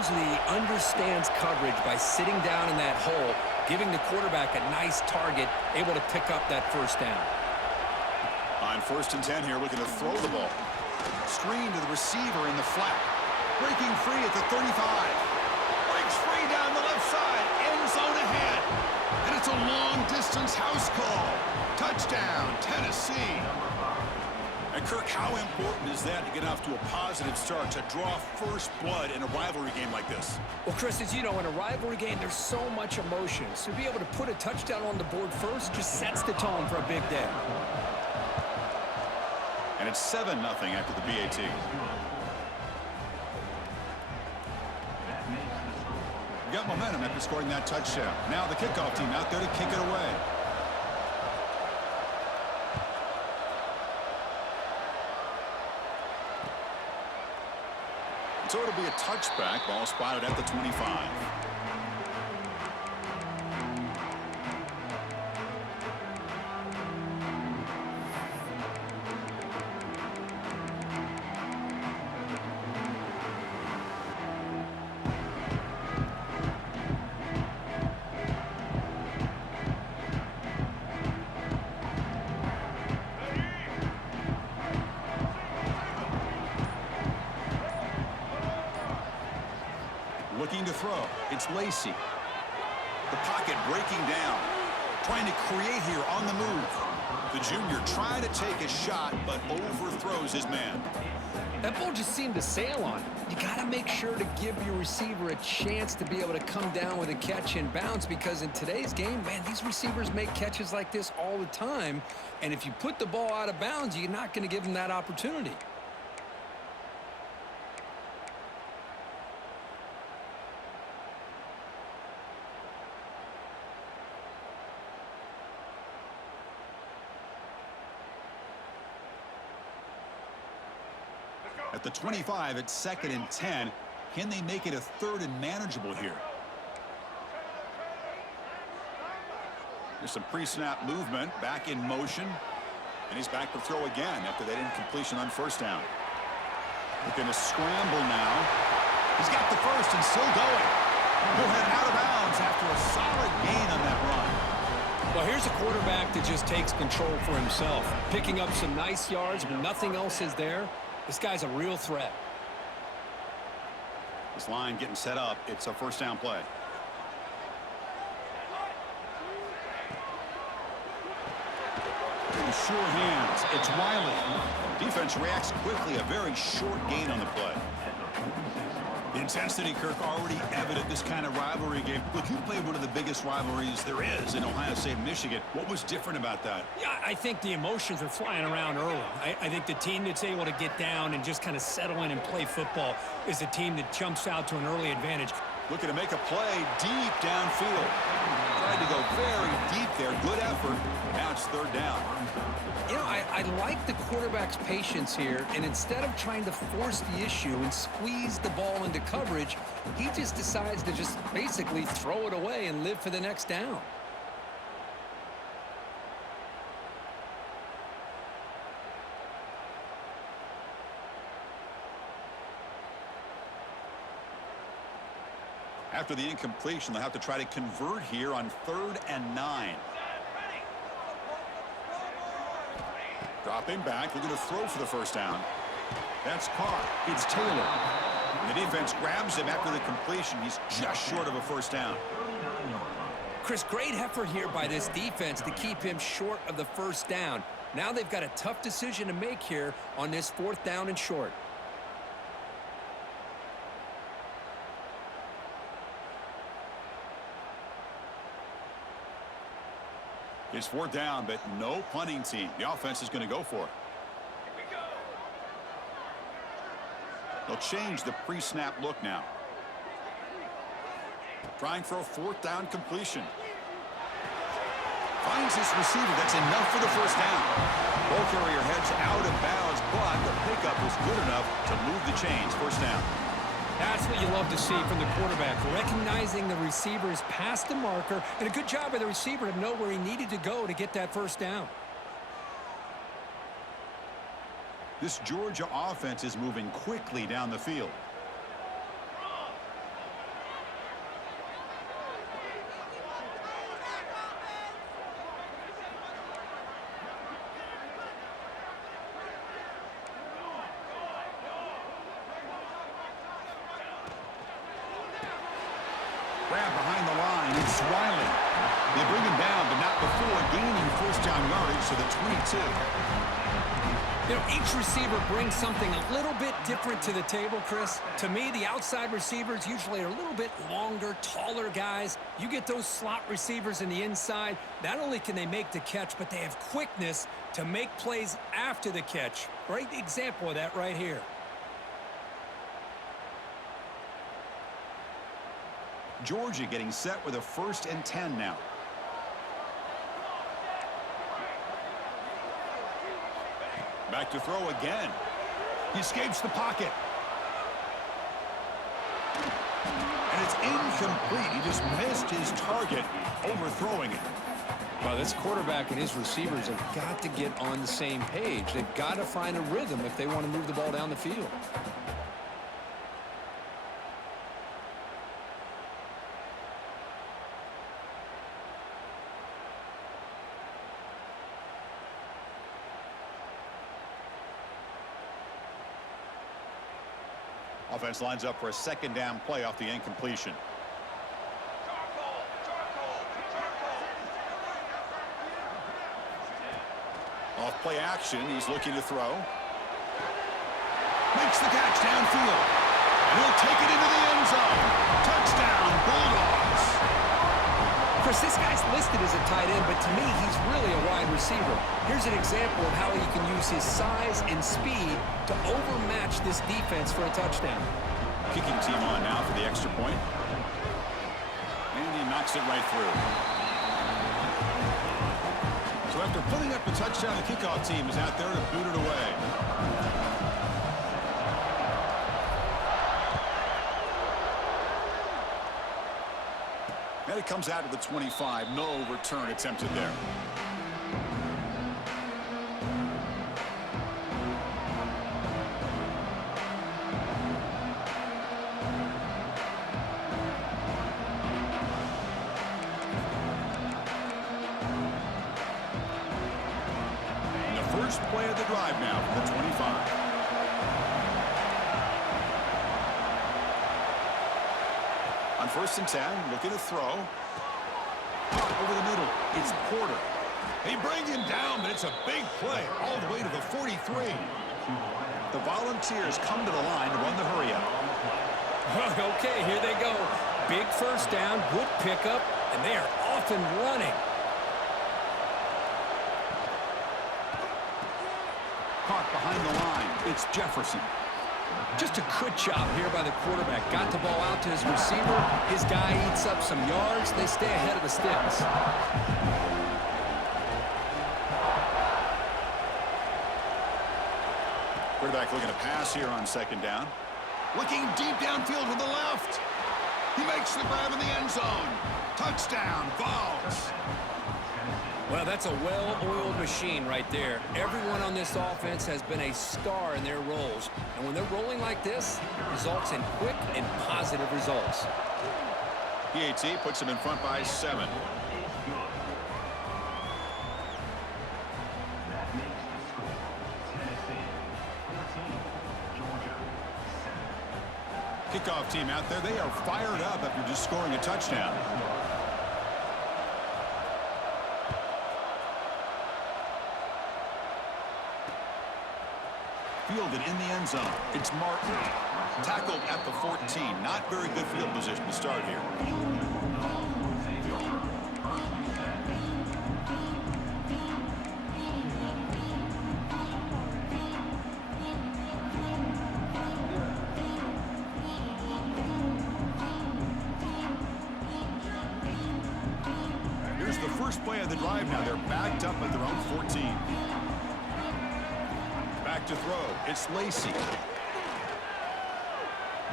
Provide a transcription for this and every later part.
supposedly understands coverage by sitting down in that hole, giving the quarterback a nice target, able to pick up that first down. On 1st and 10 here, looking to throw the ball. Screen to the receiver in the flat. Breaking free at the 35. Breaks free down the left side. End zone ahead. And it's a long-distance house call. Touchdown, Tennessee. And Kirk, how important is that to get off to a positive start, to draw first blood in a rivalry game like this? Well, Chris, as you know, in a rivalry game, there's so much emotion. So to be able to put a touchdown on the board first just sets the tone for a big day. And it's 7-0 after the BAT. Got momentum after scoring that touchdown. Now the kickoff team out there to kick it away. So it'll be a touchback. Ball spotted at the 25. Looking to throw. It's Lacey. The pocket breaking down. Trying to create here on the move. The junior trying to take a shot, but overthrows his man. That ball just seemed to sail on it. You got to make sure to give your receiver a chance to be able to come down with a catch and bounce, because in today's game, man, these receivers make catches like this all the time. And if you put the ball out of bounds, you're not going to give them that opportunity. At the 25, it's 2nd and 10. Can they make it a 3rd and manageable here? There's some pre-snap movement. Back in motion. And he's back to throw again after that incompletion on 1st down. Looking to scramble now. He's got the first and still going. He'll head out of bounds after a solid gain on that run. Well, here's a quarterback that just takes control for himself. Picking up some nice yards when nothing else is there. This guy's a real threat. This line getting set up. It's a 1st down play. Sure hands. It's Wiley. Defense reacts quickly. A very short gain on the play. The intensity, Kirk, already evident this kind of rivalry game. Look, you played one of the biggest rivalries there is in Ohio State and Michigan. What was different about that? Yeah, I think the emotions are flying around early. I think the team that's able to get down and just kind of settle in and play football is the team that jumps out to an early advantage. Looking to make a play deep downfield. Tried to go very deep there. Good effort. Now it's 3rd down. You know, I like the quarterback's patience here, and instead of trying to force the issue and squeeze the ball into coverage, he just decides to just basically throw it away and live for the next down. After the incompletion, they'll have to try to convert here on 3rd and 9. Dropping back, looking to throw for the 1st down. That's caught. It's Taylor. And the defense grabs him after the completion. He's just short of a 1st down. Chris, great effort here by this defense to keep him short of the 1st down. Now they've got a tough decision to make here on this 4th down and short. It's 4th down, but no punting team. The offense is going to go for it. They'll change the pre-snap look now. Trying for a 4th down completion. Finds his receiver. That's enough for the 1st down. Ball carrier heads out of bounds, but the pickup was good enough to move the chains. 1st down. That's what you love to see from the quarterback, recognizing the receiver's past the marker, and a good job by the receiver to know where he needed to go to get that 1st down. This Georgia offense is moving quickly down the field. Grab behind the line. It's Riley. They bring him down, but not before gaining first down yardage to the 22. You know, each receiver brings something a little bit different to the table, Chris. To me, the outside receivers usually are a little bit longer, taller guys. You get those slot receivers in the inside, not only can they make the catch, but they have quickness to make plays after the catch. Great example of that right here. Georgia getting set with a 1st and 10 now. Back to throw again. He escapes the pocket. And it's incomplete. He just missed his target, overthrowing it. Well, this quarterback and his receivers have got to get on the same page. They've got to find a rhythm if they want to move the ball down the field. Offense lines up for a 2nd down play off the incompletion. Off play action, he's looking to throw. Makes the catch downfield. And he'll take it into the end zone. Touchdown, Bulldogs. Chris, this guy's listed as a tight end, but to me, he's really a wide receiver. Here's an example of how he can use his size and speed to overmatch this defense for a touchdown. Kicking team on now for the extra point. And he knocks it right through. So after putting up the touchdown, the kickoff team is out there to boot it away. And it comes out of the 25. No return attempted there. And the first play of the drive now from the 25. On 1st and 10, looking to throw. Over the middle, it's Porter. They bring him down, but it's a big play all the way to the 43. The Volunteers come to the line to run the hurry up. Okay, here they go. Big first down, good pickup, and they are off and running. Caught behind the line, it's Jefferson. Just a good job here by the quarterback. Got the ball out to his receiver. His guy eats up some yards. They stay ahead of the sticks. Quarterback looking to pass here on 2nd down. Looking deep downfield to the left. He makes the grab in the end zone. Touchdown, Vols. Well, that's a well-oiled machine right there. Everyone on this offense has been a star in their roles. And when they're rolling like this, it results in quick and positive results. PAT puts him in front by 7. Kickoff team out there. They are fired up after just scoring a touchdown. Fielded in the end zone. It's Martin. Tackled at the 14. Not very good field position to start here. Here's the first play of the drive now. They're backed up at their own 14. Back to throw. It's Lacey.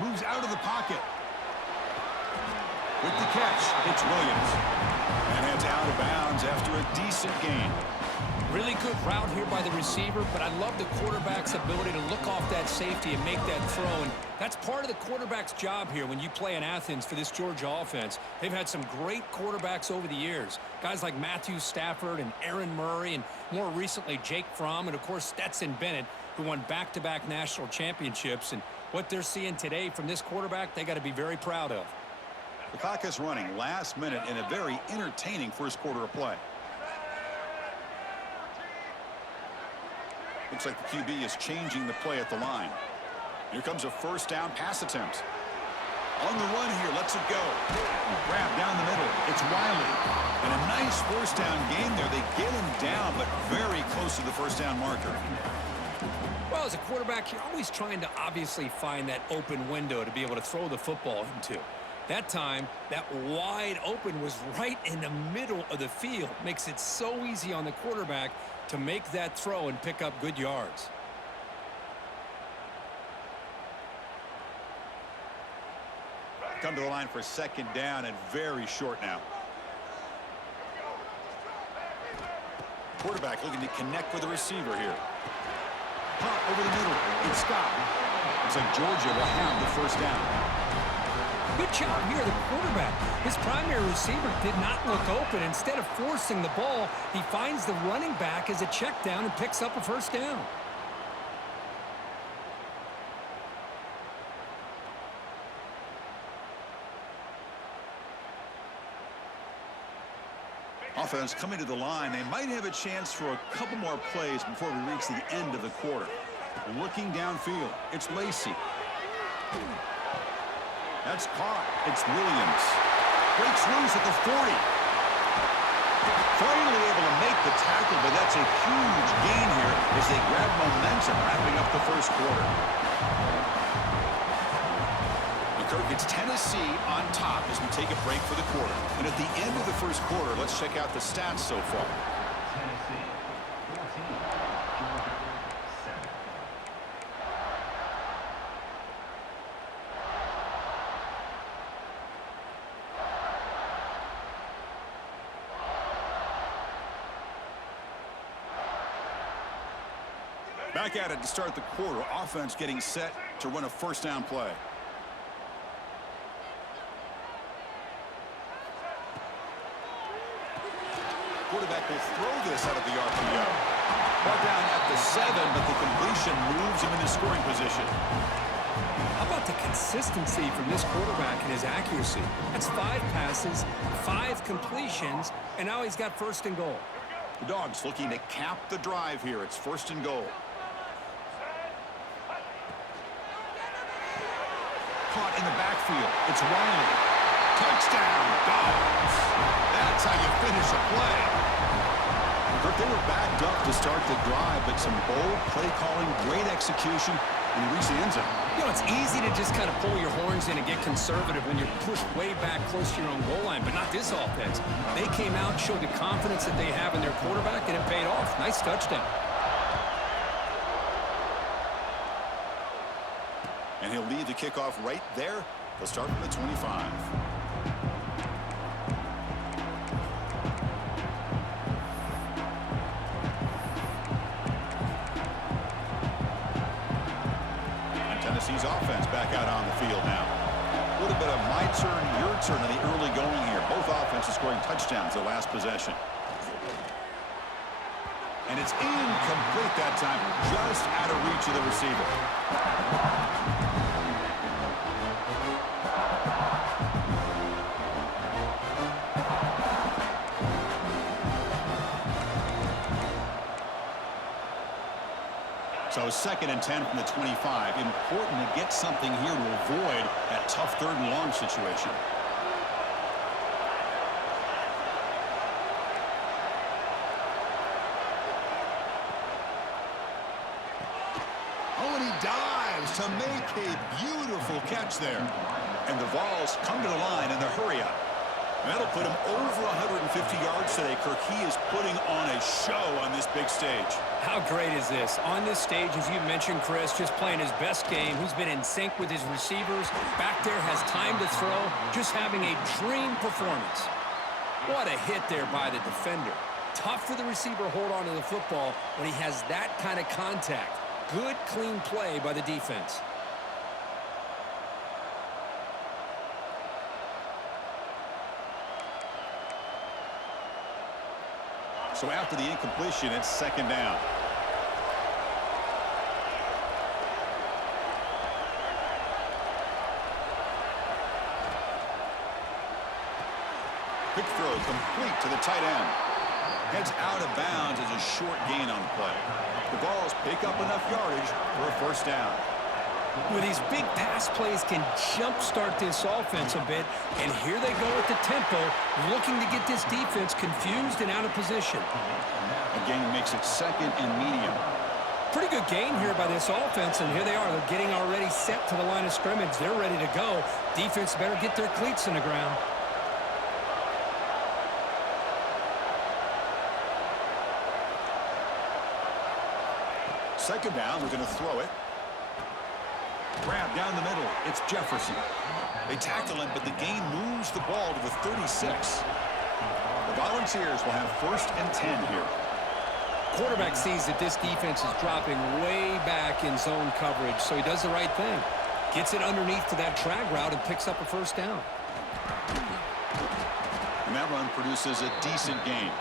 Moves out of the pocket. With the catch, it's Williams. And heads out of bounds after a decent gain. Really good route here by the receiver, but I love the quarterback's ability to look off that safety and make that throw. And that's part of the quarterback's job here when you play in Athens for this Georgia offense. They've had some great quarterbacks over the years. Guys like Matthew Stafford and Aaron Murray, and more recently Jake Fromm, and of course Stetson Bennett, who won back-to-back national championships. And what they're seeing today from this quarterback, they got to be very proud of. The clock is running last minute in a very entertaining first quarter of play. Looks like the QB is changing the play at the line. Here comes a first down pass attempt. On the run here, lets it go. Grab down the middle. It's Wiley. And a nice first down gain there. They get him down, but very close to the first down marker. Well, as a quarterback, you're always trying to obviously find that open window to be able to throw the football into. That time, that wide open was right in the middle of the field. Makes it so easy on the quarterback to make that throw and pick up good yards. Come to the line for second down and very short now. Quarterback looking to connect with the receiver here. Pop over the middle. It's Scott. Looks like Georgia will have the first down. Good job here, the quarterback. His primary receiver did not look open. Instead of forcing the ball, he finds the running back as a check down and picks up a first down. Offense coming to the line. They might have a chance for a couple more plays before we reach the end of the quarter. Looking downfield, it's Lacey. That's caught. It's Williams. Breaks loose at the 40. Finally able to make the tackle, but that's a huge gain here as they grab momentum wrapping up the first quarter. Kirk, it's Tennessee on top as we take a break for the quarter. And at the end of the first quarter, let's check out the stats so far. Tennessee, 14, Georgia, 7. Back at it to start the quarter. Offense getting set to run a first down play. Quarterback will throw this out of the RPO. Brought down at the 7, but the completion moves him into scoring position. How about the consistency from this quarterback and his accuracy? That's 5 passes, 5 completions, and now he's got first and goal. The Dogs looking to cap the drive here. It's first and goal. Caught in the backfield. It's Wiley. Touchdown, Dogs. That's how you finish a play. They were backed up to start the drive, but some bold play calling, great execution, and he reached the end zone. You know, it's easy to just kind of pull your horns in and get conservative when you're pushed way back close to your own goal line, but not this offense. They came out, showed the confidence that they have in their quarterback, and it paid off. Nice touchdown. And he'll lead the kickoff right there. They'll start from the 25. Tennessee's offense back out on the field now. A little bit of my turn, your turn in the early going here. Both offenses scoring touchdowns their last possession. And it's incomplete that time, just out of reach of the receiver. So 2nd and 10 from the 25. Important to get something here to avoid that tough 3rd and long situation. Oh, and he dives to make a beautiful catch there. And the Vols come to the line in the hurry up. That'll put him over 150 yards today, Kirk. He is putting on a show on this big stage. How great is this? On this stage, as you mentioned, Chris, just playing his best game. He's been in sync with his receivers. Back there, has time to throw. Just having a dream performance. What a hit there by the defender. Tough for the receiver to hold on to the football when he has that kind of contact. Good, clean play by the defense. So after the incompletion, it's 2nd down. Quick throw complete to the tight end. Heads out of bounds as a short gain on the play. The Vols pick up enough yardage for a first down. Well, these big pass plays can jumpstart this offense a bit, and here they go at the tempo, looking to get this defense confused and out of position. A gain makes it second and medium. Pretty good gain here by this offense, and here they are. They're getting already set to the line of scrimmage. They're ready to go. Defense better get their cleats in the ground. Second down, we're going to throw it. Grab down the middle. It's Jefferson. They tackle him, but the gain moves the ball to the 36. The Volunteers will have 1st and 10 here. Quarterback sees that this defense is dropping way back in zone coverage, so he does the right thing. Gets it underneath to that drag route and picks up a first down. And that run produces a decent gain.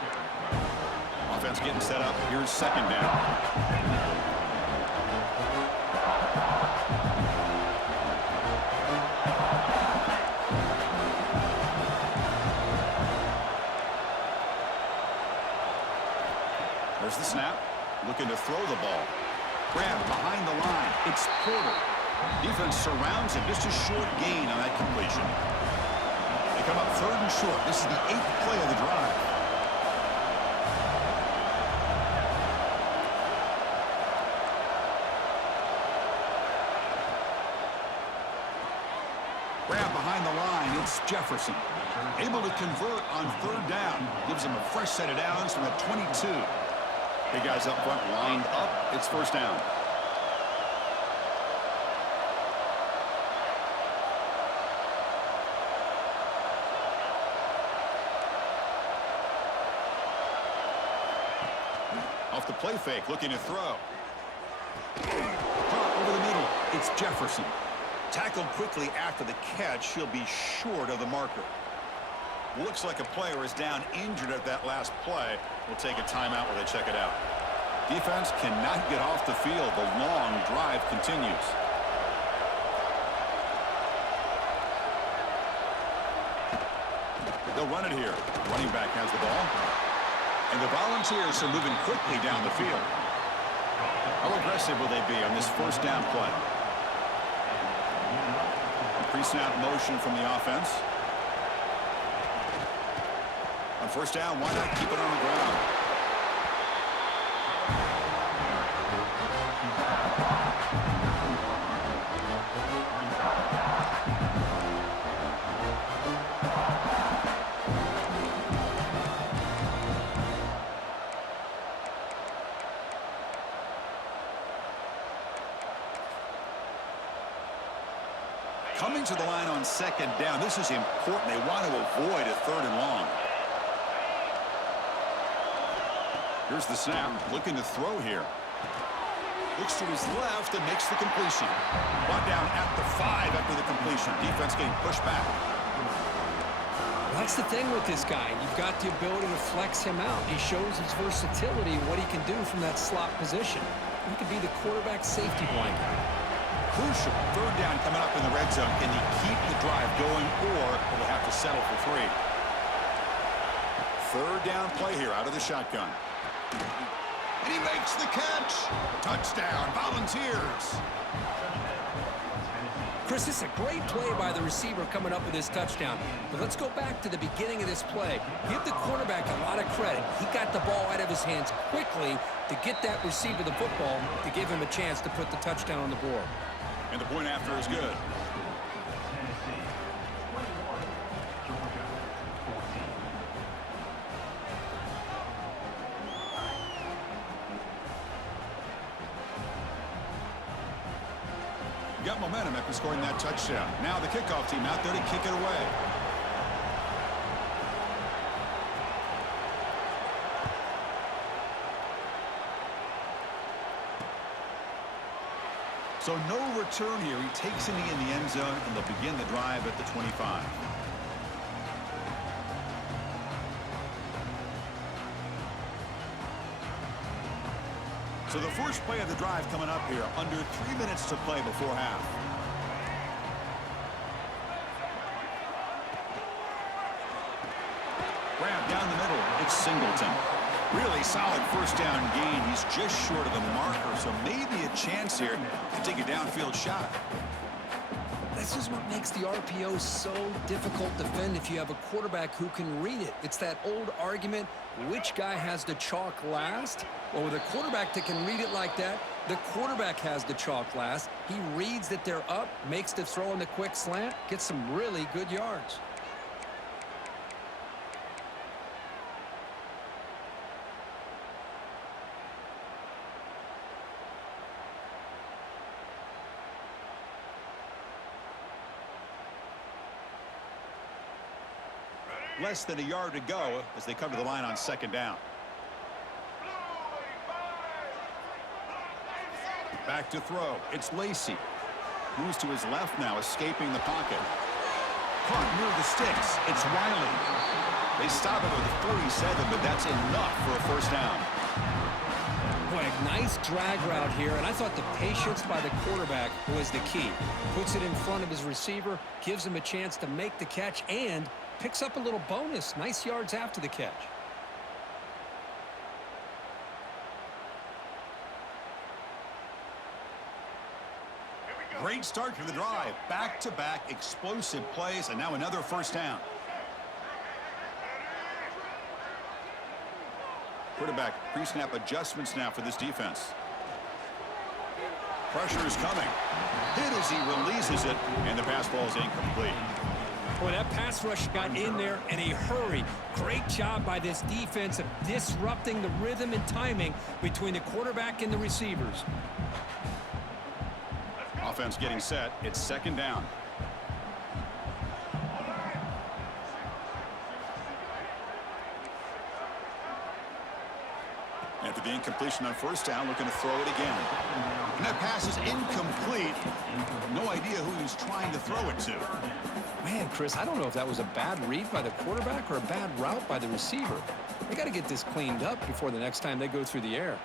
Offense getting set up. Here's second down. There's the snap. Looking to throw the ball. Grab behind the line. It's Porter. Defense surrounds him. Just a short gain on that completion. They come up 3rd and short. This is the 8th play of the drive. Grab behind the line. It's Jefferson. Able to convert on 3rd down. Gives him a fresh set of downs from the 22. Big guys up front lined up. It's first down. Off the play fake, looking to throw. Caught over the middle. It's Jefferson. Tackled quickly after the catch. He'll be short of the marker. Looks like a player is down injured at that last play. We'll take a timeout while they check it out. Defense cannot get off the field. The long drive continues. They'll run it here. Running back has the ball. And the Volunteers are moving quickly down the field. How aggressive will they be on this first down play? Pre-snap motion from the offense. On first down, why not keep it on the ground? Coming to the line on second down, this is important. They want to avoid a 3rd and long. Here's the snap, looking to throw here. Looks to his left and makes the completion. Brought down at the 5 after the completion. Defense getting pushed back. That's the thing with this guy. You've got the ability to flex him out. He shows his versatility, what he can do from that slot position. He could be the quarterback's safety blanket. Crucial. 3rd down coming up in the red zone. Can he keep the drive going, or will they have to settle for 3? 3rd down play here out of the shotgun. And he makes the catch. Touchdown, Volunteers. Chris, this is a great play by the receiver coming up with his touchdown. But let's go back to the beginning of this play. Give the quarterback a lot of credit. He got the ball out of his hands quickly to get that receiver the football to give him a chance to put the touchdown on the board. And the point after is good. Got momentum after scoring that touchdown. Now the kickoff team out there to kick it away. So no return here. He takes it in the end zone, and they'll begin the drive at the 25. So the first play of the drive coming up here, under 3 minutes to play before half. Grab down the middle. It's Singleton. Really solid first down gain. He's just short of the marker, so maybe a chance here to take a downfield shot. This is what makes the RPO so difficult to defend if you have a quarterback who can read it. It's that old argument, which guy has the chalk last? Well, with a quarterback that can read it like that, the quarterback has the chalk last. He reads that they're up, makes the throw in the quick slant, gets some really good yards. Less than a yard to go as they come to the line on second down. Back to throw. It's Lacey. Moves to his left now, escaping the pocket. Caught near the sticks. It's Wiley. They stop it with a 47, but that's enough for a first down. Boy, a nice drag route here, and I thought the patience by the quarterback was the key. Puts it in front of his receiver, gives him a chance to make the catch, and picks up a little bonus. Nice yards after the catch. Great start to the drive. Back-to-back explosive plays, and now another first down. Quarterback pre-snap adjustments now for this defense. Pressure is coming. Hit as he releases it, and the pass ball is incomplete. Boy, that pass rush got in there in a hurry. Great job by this defense of disrupting the rhythm and timing between the quarterback and the receivers. Offense getting set. It's second down. After the incompletion on first down, looking to throw it again. And that pass is incomplete. No idea who he's trying to throw it to. Man, Chris, I don't know if that was a bad read by the quarterback or a bad route by the receiver. They got to get this cleaned up before the next time they go through the air.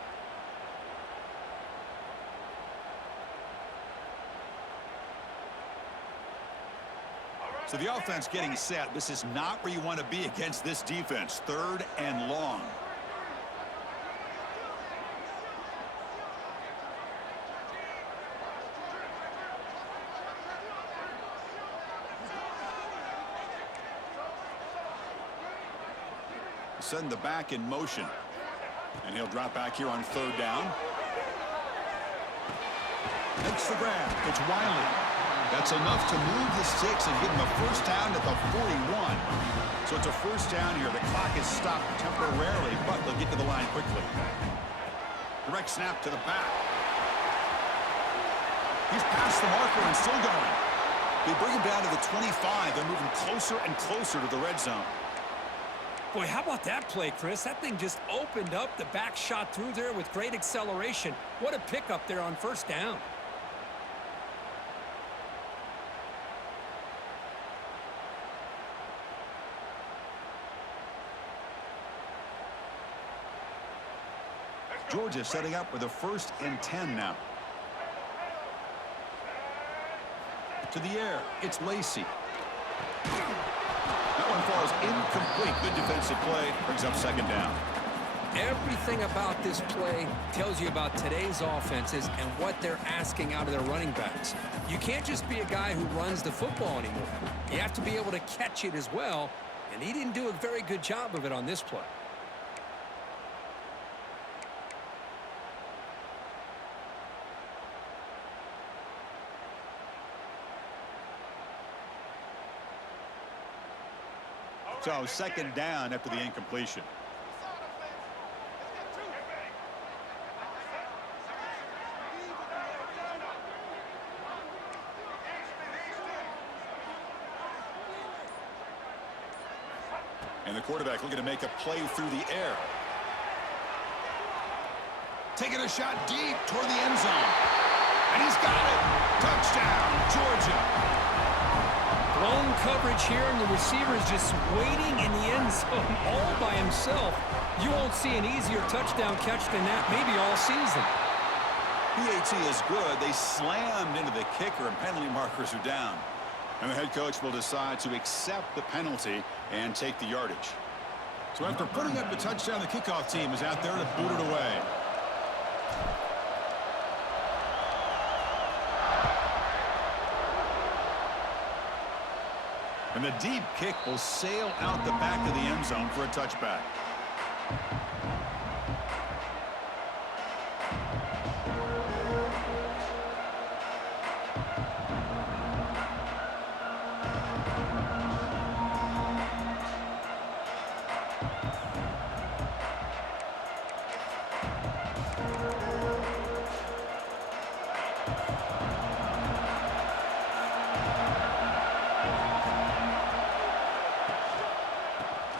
So the offense getting set. This is not where you want to be against this defense. Third and long. Send the back in motion. And he'll drop back here on third down. Makes the grab. It's Wiley. That's enough to move the sticks and give him a first down at the 41. So it's a first down here. The clock is stopped temporarily, but they'll get to the line quickly. Direct snap to the back. He's past the marker and still going. They bring him down to the 25. They're moving closer and closer to the red zone. Boy, how about that play, Chris? That thing just opened up. The back shot through there with great acceleration. What a pickup there on first down. Georgia setting up with a 1st and 10 now. To the air, it's Lacey. That one falls incomplete. Good defensive play. Brings up second down. Everything about this play tells you about today's offenses and what they're asking out of their running backs. You can't just be a guy who runs the football anymore. You have to be able to catch it as well, and he didn't do a very good job of it on this play. So second down after the incompletion. And the quarterback looking to make a play through the air. Taking a shot deep toward the end zone. And he's got it. Touchdown, Georgia. Blown coverage here, and the receiver is just waiting in the end zone all by himself. You won't see an easier touchdown catch than that maybe all season. PAT is good. They slammed into the kicker, and penalty markers are down. And the head coach will decide to accept the penalty and take the yardage. So after putting up the touchdown, the kickoff team is out there to boot it away. And the deep kick will sail out the back of the end zone for a touchback.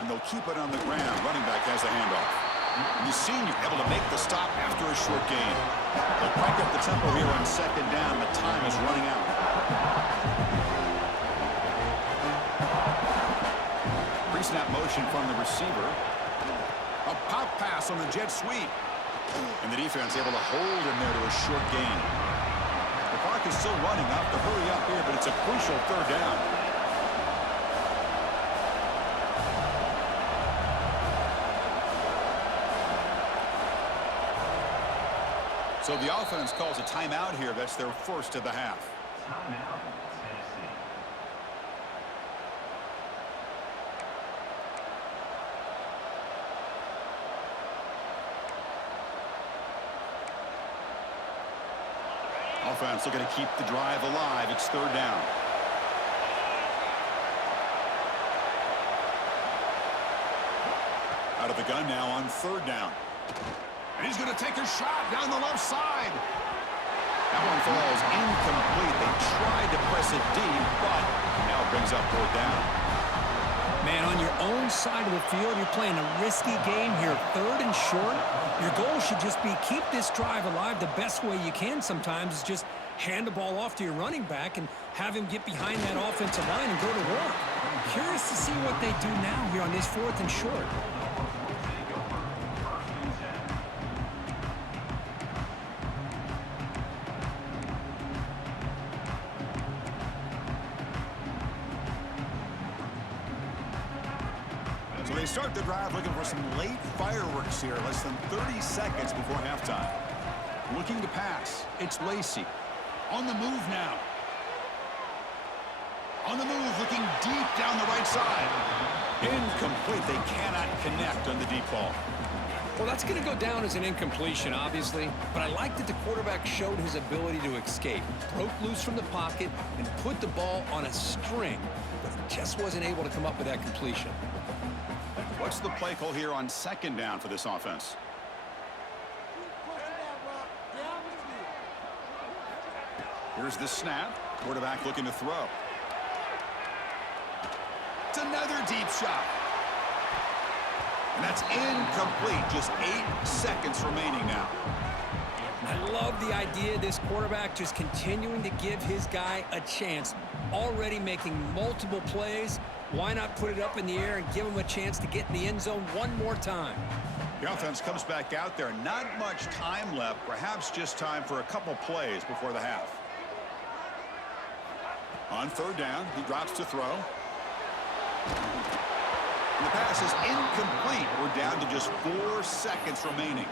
And they'll keep it on the ground. Running back has the handoff. And the senior able to make the stop after a short gain. They'll crank up the tempo here on second down. The time is running out. Pre-snap motion from the receiver. A pop pass on the jet sweep. And the defense able to hold him there to a short gain. The clock is still running. Up to hurry up here, but it's a crucial third down. So the offense calls a timeout here. That's their first of the half. Timeout, Tennessee. Offense looking to keep the drive alive. It's third down. Out of the gun now on third down. And he's going to take a shot down the left side. That one falls incomplete. They tried to press it deep, but now it brings up fourth down. Man, on your own side of the field, you're playing a risky game here. Third and short. Your goal should just be keep this drive alive the best way you can sometimes is just hand the ball off to your running back and have him get behind that offensive line and go to work. Curious to see what they do now here on this fourth and short. So they start the drive looking for some late fireworks here. Less than 30 seconds before halftime. Looking to pass. It's Lacey. On the move now. On the move, looking deep down the right side. Incomplete. They cannot connect on the deep ball. Well, that's going to go down as an incompletion, obviously, but I like that the quarterback showed his ability to escape, broke loose from the pocket, and put the ball on a string, but he just wasn't able to come up with that completion. What's the play call here on second down for this offense? Here's the snap. Quarterback looking to throw. It's another deep shot. And that's incomplete. Just 8 seconds remaining now. I love the idea of this quarterback just continuing to give his guy a chance. Already making multiple plays. Why not put it up in the air and give him a chance to get in the end zone one more time? The offense comes back out there. Not much time left. Perhaps just time for a couple plays before the half. On third down, he drops to throw. And the pass is incomplete. We're down to just 4 seconds remaining.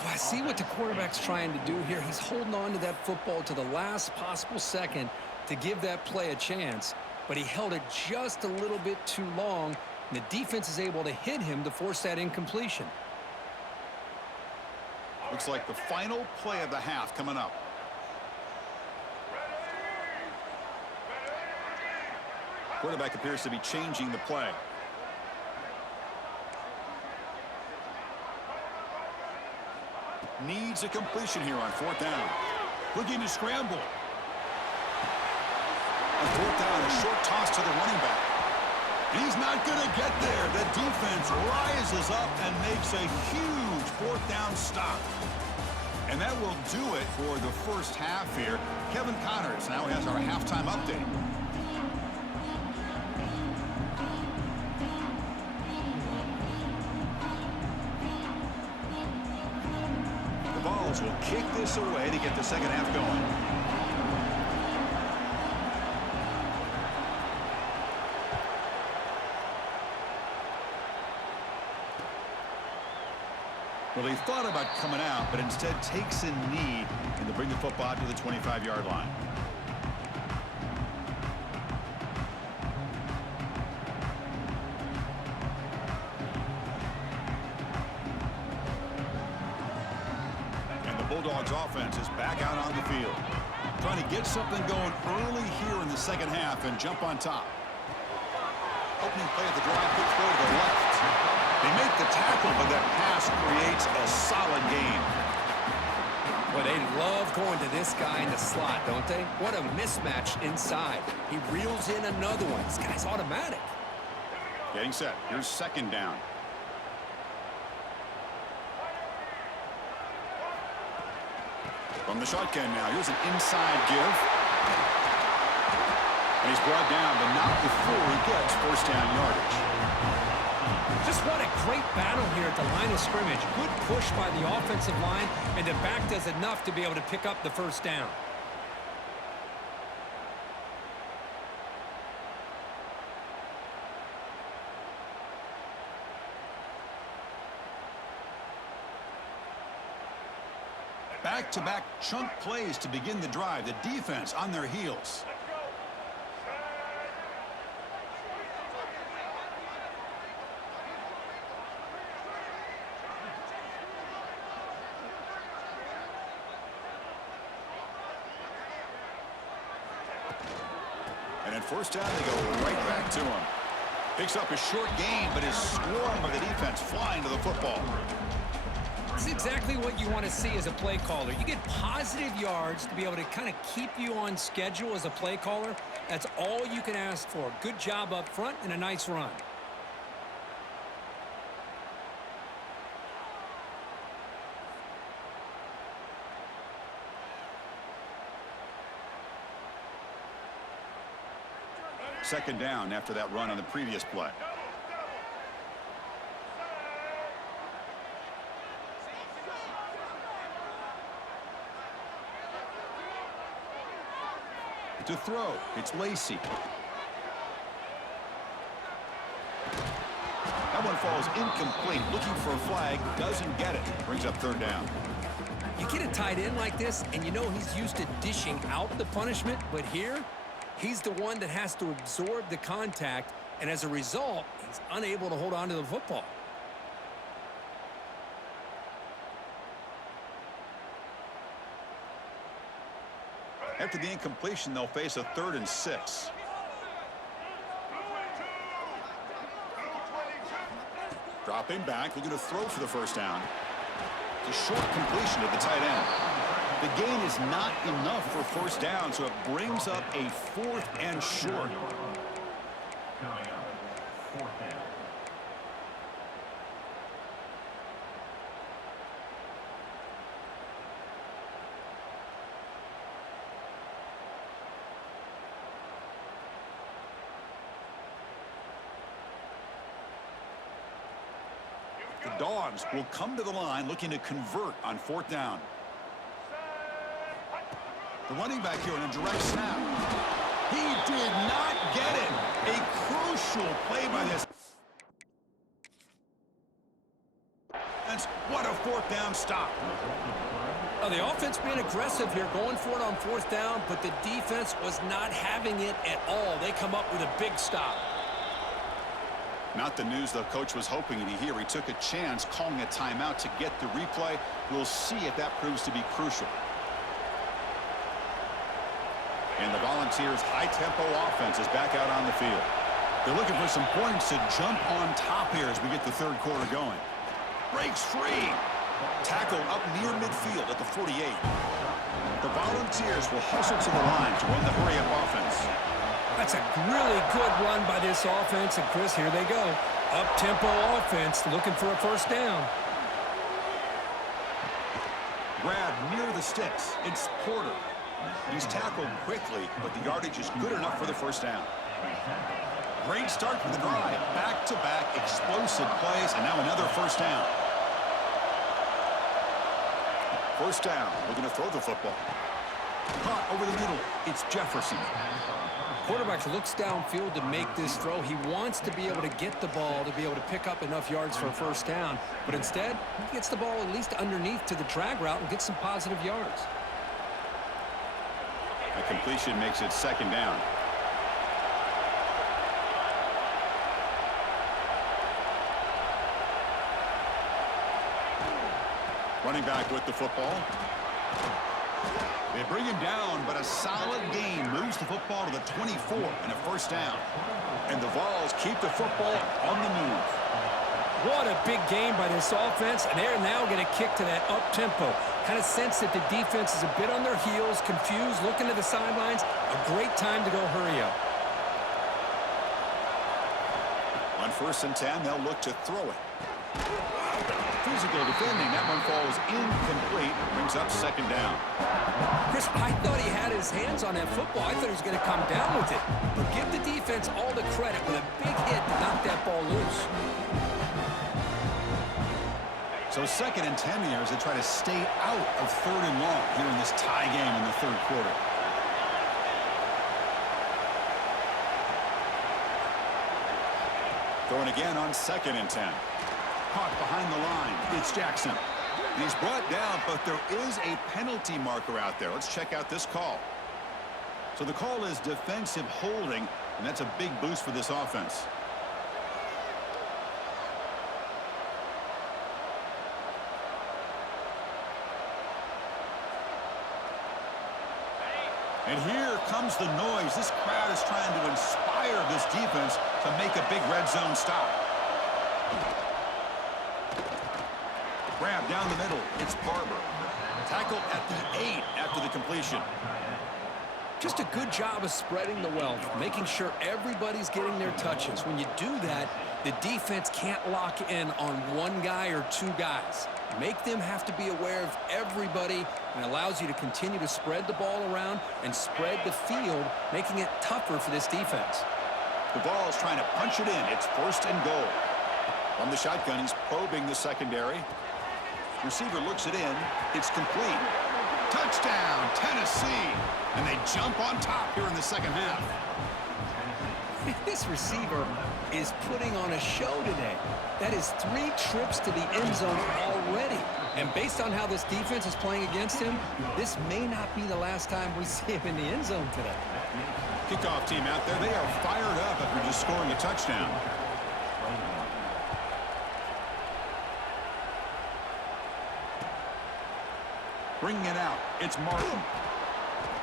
Well, I see what the quarterback's trying to do here. He's holding on to that football to the last possible second to give that play a chance. But he held it just a little bit too long, and the defense is able to hit him to force that incompletion. Looks like the final play of the half coming up. Quarterback appears to be changing the play. Needs a completion here on fourth down. Looking to scramble. On fourth down, a short toss to the running back. He's not going to get there. The defense rises up and makes a huge fourth down stop. And that will do it for the first half here. Kevin Connors now has our halftime update. The Vols will kick this away to get the second half going. Well, he thought about coming out, but instead takes a knee and to bring the football to the 25-yard line. And the Bulldogs offense is back out on the field. Trying to get something going early here in the second half and jump on top. Opening play at the drive, quick throw to the left. They make the tackle, but that pass creates a solid gain. Well, they love going to this guy in the slot, don't they? What a mismatch inside. He reels in another one. This guy's automatic. Getting set. Here's second down. From the shotgun now, here's an inside give. And he's brought down, but not before he gets first down yardage. Just what a great battle here at the line of scrimmage. Good push by the offensive line, and the back does enough to be able to pick up the first down. Back-to-back chunk plays to begin the drive. The defense on their heels. And at first down, they go right back to him. Picks up a short gain, but is swarmed by the defense flying to the football. This is exactly what you want to see as a play caller. You get positive yards to be able to kind of keep you on schedule as a play caller. That's all you can ask for. Good job up front and a nice run. Second down after that run on the previous play. To throw, it's Lacey. That one falls incomplete. Looking for a flag, doesn't get it. Brings up third down. You get a tight end like this, and you know he's used to dishing out the punishment, but here, he's the one that has to absorb the contact, and as a result, he's unable to hold on to the football. After the incompletion, they'll face a 3rd and 6. Dropping back, looking to throw for the first down. It's a short completion to the tight end. The gain is not enough for first down, so it brings up a 4th and short. Coming up, 4th down. The Dogs will come to the line looking to convert on 4th down. The running back here on a direct snap. He did not get it. A crucial play by this. What a 4th down stop. Now, the offense being aggressive here, going for it on 4th down, but the defense was not having it at all. They come up with a big stop. Not the news the coach was hoping to hear. He took a chance calling a timeout to get the replay. We'll see if that proves to be crucial. And the Volunteers' high-tempo offense is back out on the field. They're looking for some points to jump on top here as we get the third quarter going. Breaks free. Tackled up near midfield at the 48. The Volunteers will hustle to the line to run the hurry-up offense. That's a really good run by this offense, and Chris, here they go. Up-tempo offense looking for a first down. Grab near the sticks. It's Porter. He's tackled quickly, but the yardage is good enough for the first down. Great start to the drive. Back-to-back explosive plays, and now another first down. First down, looking to throw the football. Caught over the middle. It's Jefferson. quarterback looks downfield to make this throw. He wants to be able to get the ball to be able to pick up enough yards for a first down. But instead, he gets the ball at least underneath to the drag route and gets some positive yards. A completion makes it second down. Running back with the football. They bring him down, but a solid gain moves the football to the 24 and a first down. And the Vols keep the football on the move. What a big game by this offense, and they're now going to kick to that up-tempo. Kind of sense that the defense is a bit on their heels, confused, looking to the sidelines. A great time to go hurry up. On 1st and 10, they'll look to throw it. Physical defending. That one falls incomplete. Brings up second down. Chris, I thought he had his hands on that football. I thought he was going to come down with it. But give the defense all the credit with a big hit to knock that ball loose. So 2nd and 10 here as they try to stay out of 3rd and long here in this tie game in the 3rd quarter. Throwing again on 2nd and 10. Caught behind the line. It's Jackson. And he's brought down, but there is a penalty marker out there. Let's check out this call. So the call is defensive holding, and that's a big boost for this offense. And here comes the noise. This crowd is trying to inspire this defense to make a big red zone stop. Grab down the middle. It's Barber. Tackle at the 8 after the completion. Just a good job of spreading the wealth, making sure everybody's getting their touches. When you do that, the defense can't lock in on one guy or two guys. Make them have to be aware of everybody, and allows you to continue to spread the ball around and spread the field, making it tougher for this defense. The ball's trying to punch it in. It's 1st and goal. From the shotgun, he's probing the secondary. Receiver looks it in. It's complete. Touchdown, Tennessee. And they jump on top here in the second half. This receiver is putting on a show today. That is 3 trips to the end zone already. And based on how this defense is playing against him, this may not be the last time we see him in the end zone today. Kickoff team out there. They are fired up after just scoring a touchdown. Bringing it out. It's Martin.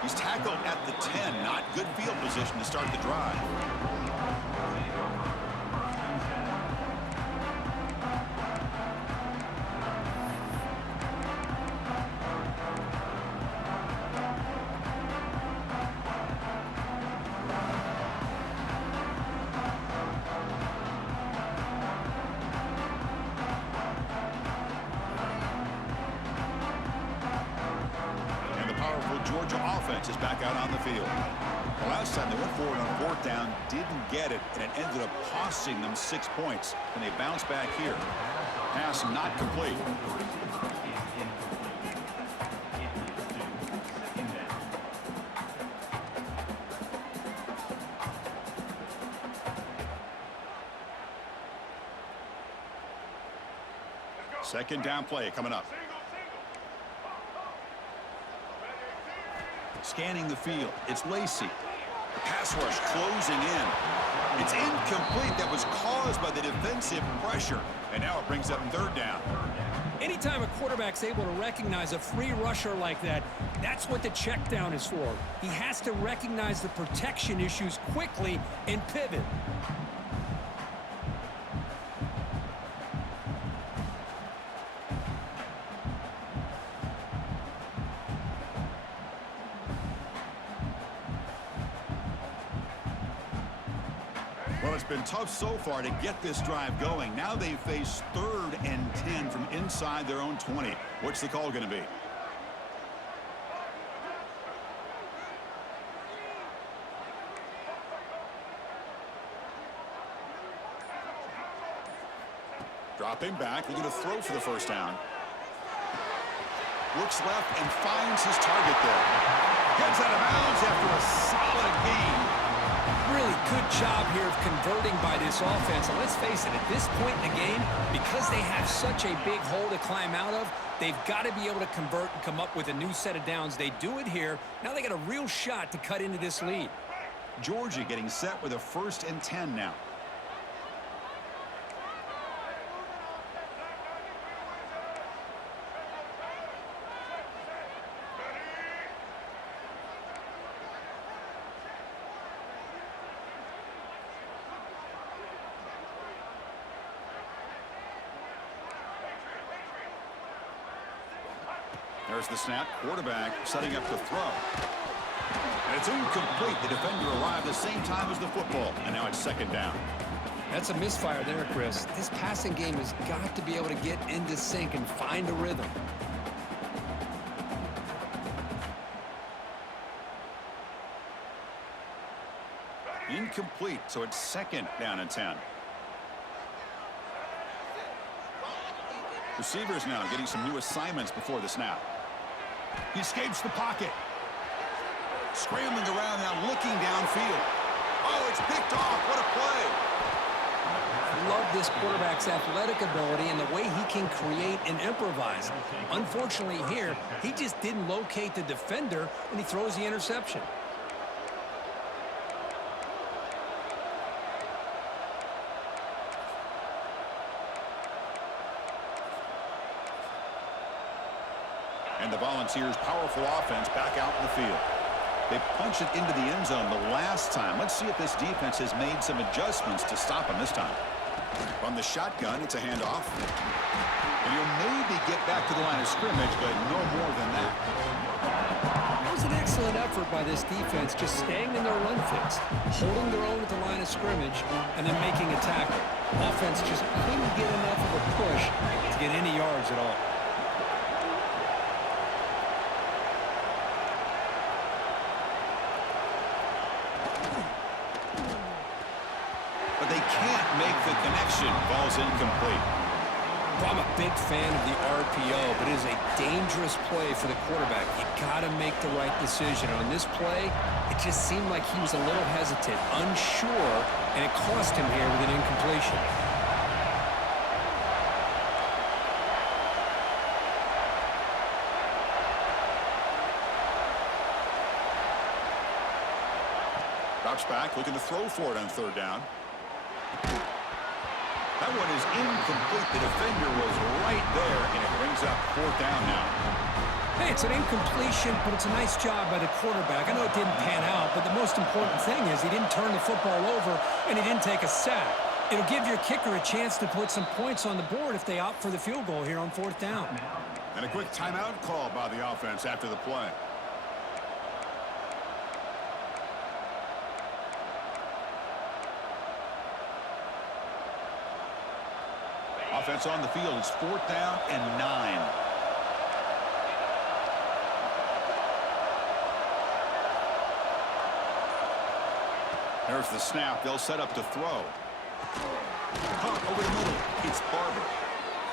He's tackled at the 10. Not good field position to start the drive. Georgia offense is back out on the field. The last time they went forward on 4th down, didn't get it, and it ended up costing them 6 points. And they bounce back here. Pass not complete. Second down play coming up. Scanning the field. It's Lacey. The pass rush closing in. It's incomplete. That was caused by the defensive pressure. And now it brings up 3rd down. Anytime a quarterback's able to recognize a free rusher like that, that's what the check down is for. He has to recognize the protection issues quickly and pivot. Well, it's been tough so far to get this drive going. Now they face 3rd and 10 from inside their own 20. What's the call going to be? Dropping back, looking to throw for the first down. Looks left and finds his target there. Gets out of bounds after a solid gain. Really good job here of converting by this offense. And let's face it, at this point in the game, because they have such a big hole to climb out of, they've got to be able to convert and come up with a new set of downs. They do it here. Now they got a real shot to cut into this lead. Georgia getting set with a 1st and 10 now. There's the snap. Quarterback setting up to throw. And it's incomplete. The defender arrived the same time as the football. And now it's 2nd down. That's a misfire there, Chris. This passing game has got to be able to get into sync and find a rhythm. Incomplete. So it's 2nd down and 10. Receivers now getting some new assignments before the snap. He escapes the pocket. Scrambling around now, looking downfield. Oh, it's picked off. What a play. I love this quarterback's athletic ability and the way he can create and improvise. Unfortunately here, he just didn't locate the defender, and he throws the interception. And the Volunteers' powerful offense back out in the field. They punch it into the end zone the last time. Let's see if this defense has made some adjustments to stop them this time. From the shotgun, it's a handoff. And he'll maybe get back to the line of scrimmage, but no more than that. That was an excellent effort by this defense, just staying in their run fix, holding their own at the line of scrimmage, and then making a tackle. Offense just couldn't get enough of a push to get any yards at all. Ball's incomplete. I'm a big fan of the RPO, but it is a dangerous play for the quarterback. You got to make the right decision. On this play, it just seemed like he was a little hesitant, unsure, and it cost him here with an incompletion. Drops back, looking to throw for it on 3rd down. That one is incomplete. The defender was right there, and it brings up 4th down now. Hey, it's an incompletion, but it's a nice job by the quarterback. I know it didn't pan out, but the most important thing is he didn't turn the football over, and he didn't take a sack. It'll give your kicker a chance to put some points on the board if they opt for the field goal here on 4th down. And a quick timeout call by the offense after the play. Offense on the field. It's 4th down and 9. There's the snap. They'll set up to throw. Caught over the middle. It's Barber.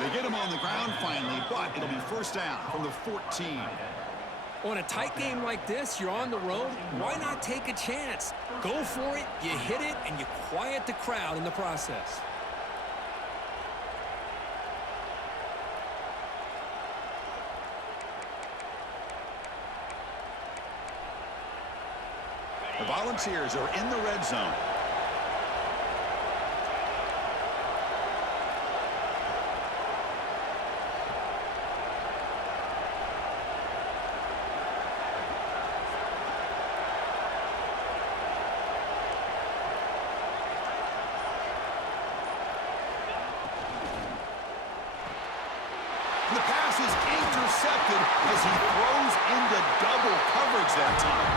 They get him on the ground finally, but it'll be 1st down from the 14. On a tight game like this, you're on the road. Why not take a chance? Go for it, you hit it, and you quiet the crowd in the process. The Volunteers are in the red zone. The pass is intercepted as he throws into double coverage that time.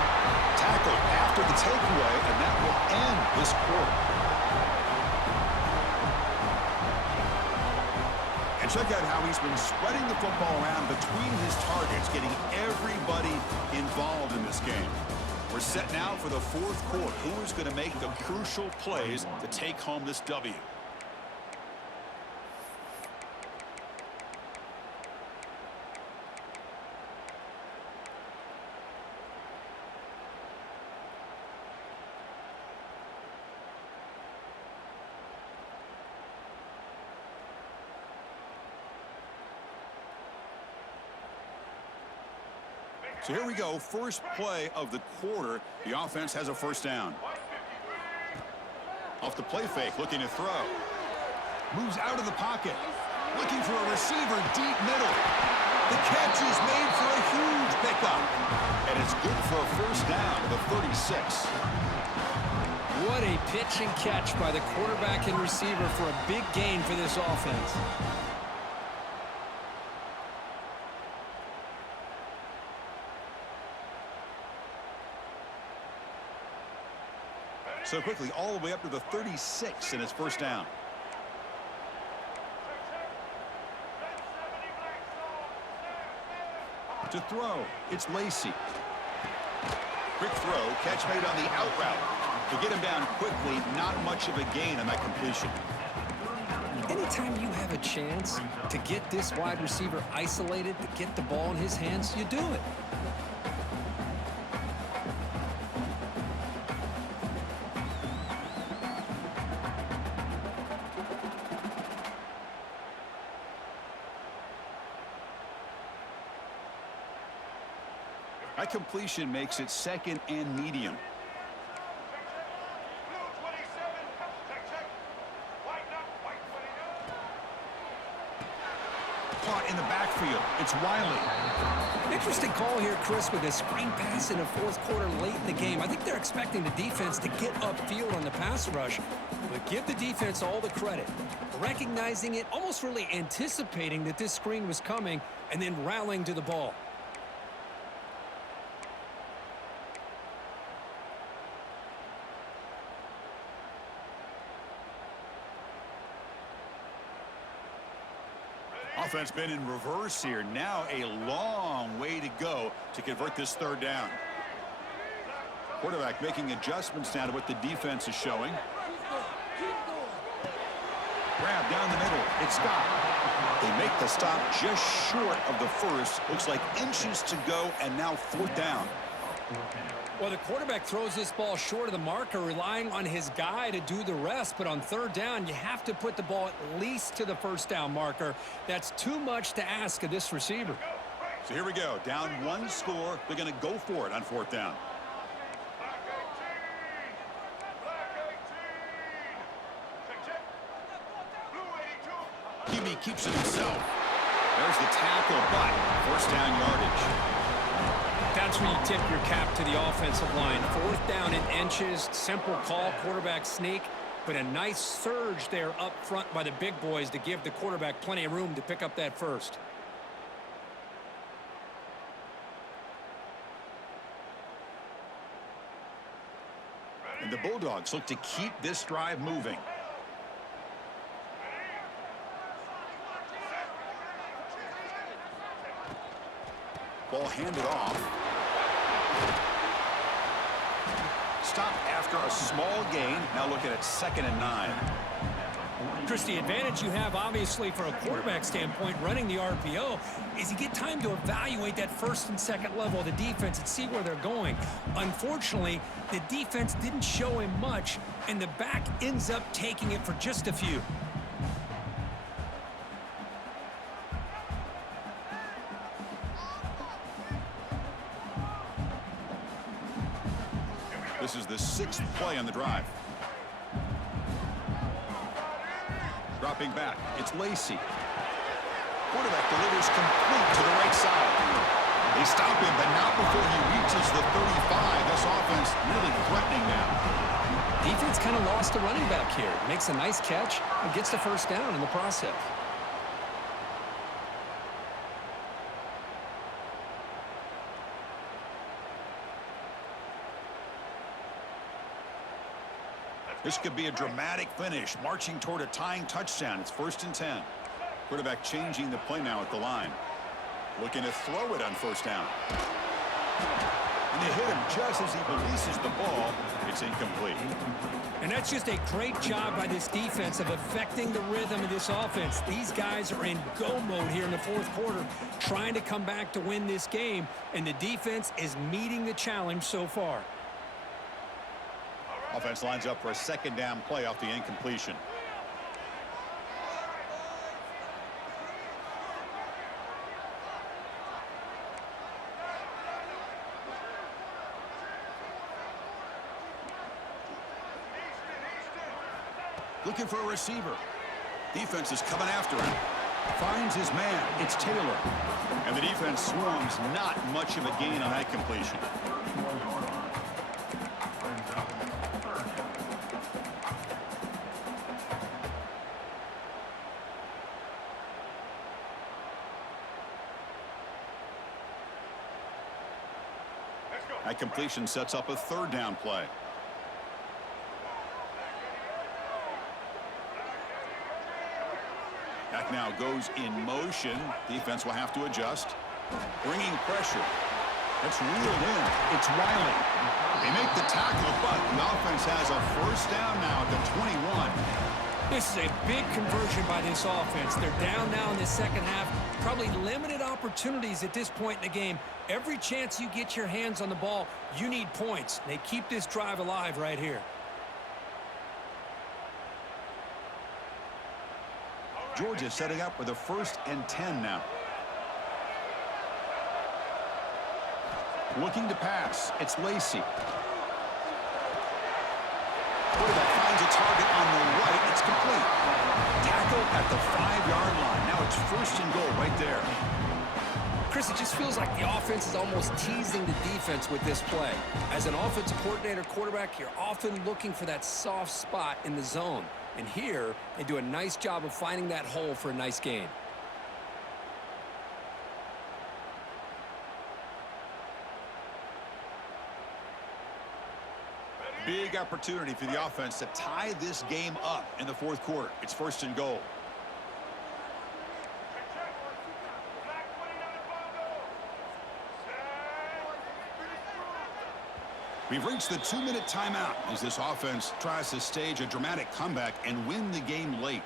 Tackle after the takeaway, and that will end this quarter. And check out how he's been spreading the football around between his targets, getting everybody involved in this game. We're set now for the 4th quarter. Who is going to make the crucial plays to take home this W? So here we go, first play of the quarter. The offense has a first down. Off the play fake, looking to throw. Moves out of the pocket. Looking for a receiver deep middle. The catch is made for a huge pickup. And it's good for a first down to the 36. What a pitch and catch by the quarterback and receiver for a big gain for this offense. So quickly, all the way up to the 36, and it's first down. To throw, it's Lacey. Quick throw, catch made on the out route. To get him down quickly, not much of a gain on that completion. Anytime you have a chance to get this wide receiver isolated, to get the ball in his hands, you do it. That completion makes it second and medium. Caught in the backfield. It's Wiley. Interesting call here, Chris, with a screen pass in the fourth quarter late in the game. I think they're expecting the defense to get upfield on the pass rush, but give the defense all the credit. Recognizing it, almost really anticipating that this screen was coming, and then rallying to the ball. Offense been in reverse here. Now a long way to go to convert this third down. Quarterback making adjustments now to what the defense is showing. Grab down the middle. It's Scott. They make the stop just short of the first. Looks like inches to go, and now fourth down. Well, the quarterback throws this ball short of the marker, relying on his guy to do the rest. But on third down, you have to put the ball at least to the first down marker. That's too much to ask of this receiver. So here we go. Down one score. They're going to go for it on fourth down. QB keeps it himself. There's the tackle, but first down yardage. That's where you tip your cap to the offensive line. Fourth down in inches, simple call, quarterback sneak, but a nice surge there up front by the big boys to give the quarterback plenty of room to pick up that first. And the Bulldogs look to keep this drive moving. Ball handed off. Stop after a small gain. Now looking at 2nd and 9. Chris, the advantage you have, obviously, from a quarterback standpoint, running the RPO, is you get time to evaluate that first and second level of the defense and see where they're going. Unfortunately, the defense didn't show him much, and the back ends up taking it for just a few. This is the 6th play on the drive. Dropping back, it's Lacey. Quarterback delivers complete to the right side. They stop him, but not before he reaches the 35. This offense really threatening now. Defense kind of lost a running back here. Makes a nice catch and gets the first down in the process. This could be a dramatic finish, marching toward a tying touchdown. It's 1st and 10. Quarterback changing the play now at the line. Looking to throw it on first down. And they hit him just as he releases the ball. It's incomplete. And that's just a great job by this defense of affecting the rhythm of this offense. These guys are in go mode here in the fourth quarter, trying to come back to win this game, and the defense is meeting the challenge so far. Offense lines up for a 2nd down play off the incompletion. Looking for a receiver. Defense is coming after him. Finds his man. It's Taylor. And the defense swarms. Not much of a gain on that completion. That completion sets up a third down play. Back now goes in motion. Defense will have to adjust. Bringing pressure. That's reeled in. It's Wiley. They make the tackle, but the offense has a first down now at the 21. This is a big conversion by this offense. They're down now in the second half. Probably limited opportunities at this point in the game. Every chance you get your hands on the ball, you need points. They keep this drive alive right here. Georgia setting up with a 1st and 10 now. Looking to pass. It's Lacey. Quarterback finds a target on the right. It's complete. Tackle at the 5-yard line. Now it's 1st and goal right there. Chris, it just feels like the offense is almost teasing the defense with this play. As an offensive coordinator quarterback, you're often looking for that soft spot in the zone. And here, they do a nice job of finding that hole for a nice gain. Big opportunity for the offense to tie this game up in the 4th quarter. It's 1st and goal. We've reached the 2-minute timeout as this offense tries to stage a dramatic comeback and win the game late.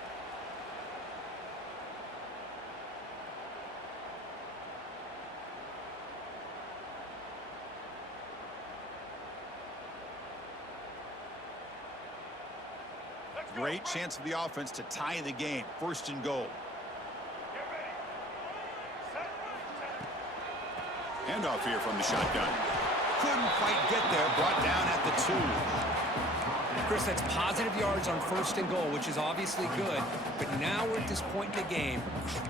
Great chance for the offense to tie the game. 1st and goal. Handoff here from the shotgun. Couldn't quite get there. Brought down at the 2. Chris, that's positive yards on 1st and goal, which is obviously good. But now we're at this point in the game,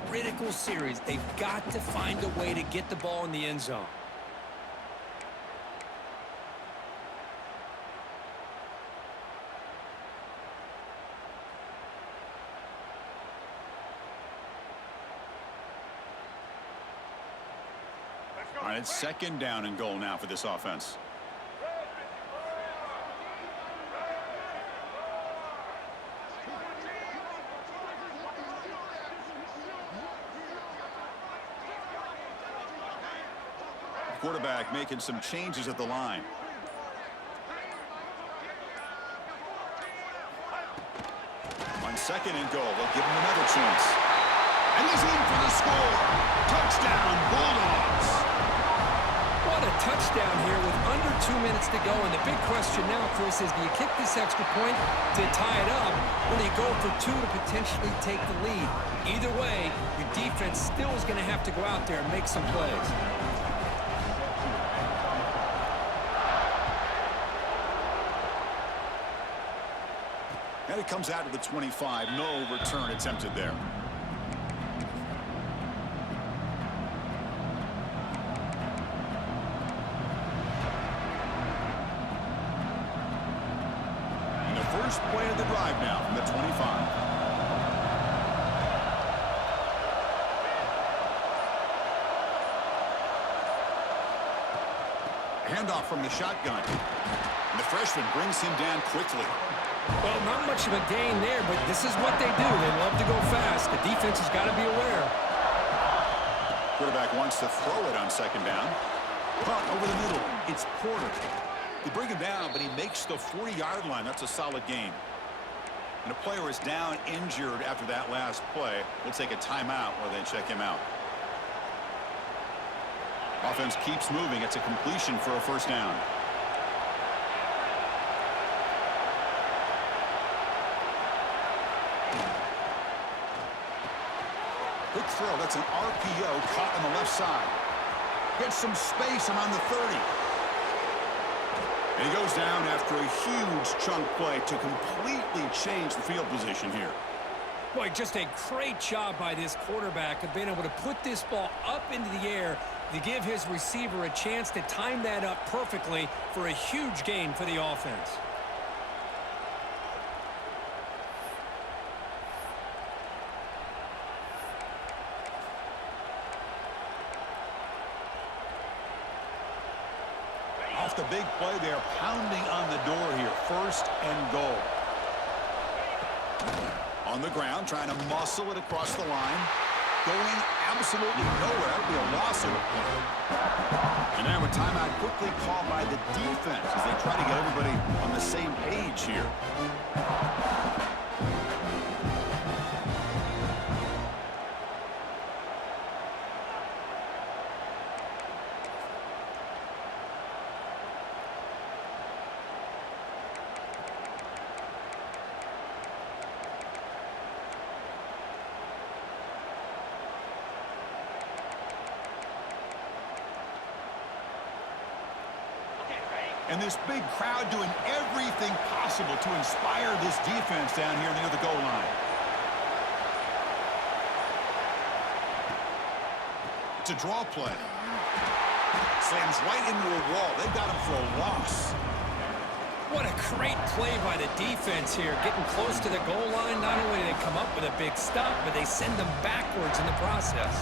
critical series. They've got to find a way to get the ball in the end zone. All right, it's 2nd down and goal now for this offense. Quarterback making some changes at the line. On 2nd and goal, they'll give him another chance. And he's in for the score. Touchdown, Bulldogs. What a touchdown here with under 2 minutes to go. And the big question now, Chris, is do you kick this extra point to tie it up, or do you go for 2 to potentially take the lead? Either way, your defense still is going to have to go out there and make some plays. And it comes out to the 25. No return attempted there. And the first play of the drive now from the 25. Handoff from the shotgun. And the freshman brings him down quickly. Well, not much of a gain there, but this is what they do. They love to go fast. The defense has got to be aware. Quarterback wants to throw it on 2nd down. Punt over the middle. It's Porter. They bring him down, but he makes the 40-yard line. That's a solid gain. And a player is down injured after that last play. We'll take a timeout while they check him out. Offense keeps moving. It's a completion for a 1st down. Quick throw. That's an RPO caught on the left side. Gets some space around the 30. And he goes down after a huge chunk play to completely change the field position here. Boy, just a great job by this quarterback of being able to put this ball up into the air to give his receiver a chance to time that up perfectly for a huge gain for the offense. Off the big play, they're pounding on the door here. 1st and goal. On the ground, trying to muscle it across the line. Going absolutely nowhere. It'll be a loss of a play. And now a timeout quickly called by the defense as they try to get everybody on the same page here. And this big crowd doing everything possible to inspire this defense down here near the goal line. It's a draw play. Slams right into a wall. They've got him for a loss. What a great play by the defense here. Getting close to the goal line, not only do they come up with a big stop, but they send them backwards in the process.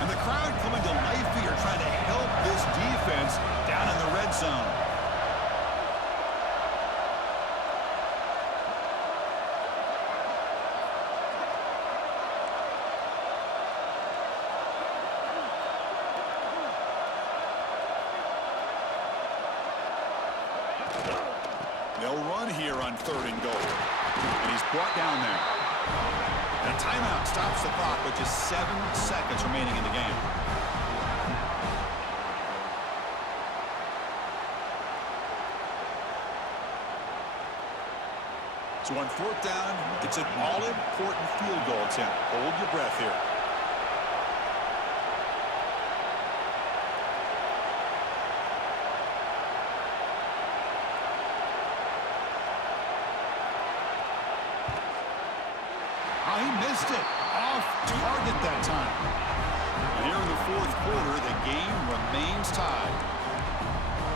And the crowd coming to life here, trying to help this defense down in the red zone. They'll run here on 3rd and goal. And he's brought down there. And a timeout stops the clock with just 7 seconds remaining in the game. So on 4th down, it's an all-important field goal attempt. Hold your breath here. Oh, he missed it. Off target that time. And here in the 4th quarter, the game remains tied.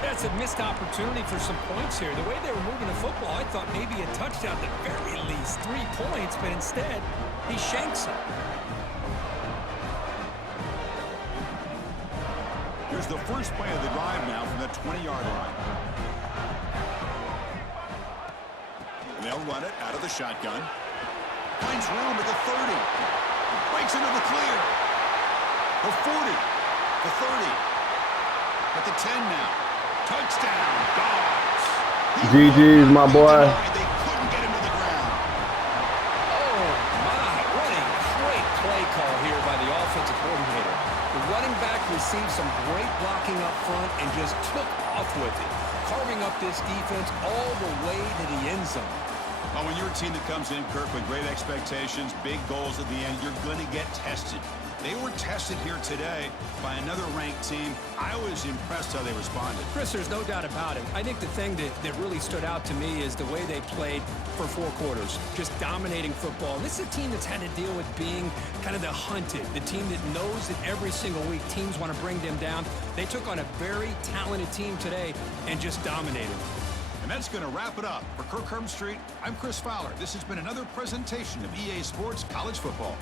That's a missed opportunity for some points here. The way they were moving the football, I thought maybe a touchdown at the very least, 3 points, but instead, he shanks it. Here's the first play of the drive now from the 20-yard line. And they'll run it out of the shotgun. Finds room at the 30. Breaks into the clear. The 40. The 30. At the 10 now. Touchdown, Dogs. GG's, my boy. They couldn't get him to the ground. Oh, my. What a great play call here by the offensive coordinator. The running back received some great blocking up front and just took off with it, carving up this defense all the way to the end zone. Well, when you're a team that comes in, Kirk, with great expectations, big goals at the end, you're going to get tested. They were tested here today by another ranked team. I was impressed how they responded. Chris, there's no doubt about it. I think the thing that really stood out to me is the way they played for 4 quarters, just dominating football. And this is a team that's had to deal with being kind of the hunted, the team that knows that every single week teams want to bring them down. They took on a very talented team today and just dominated. And that's going to wrap it up. For Kirk Street, I'm Chris Fowler. This has been another presentation of EA Sports College Football.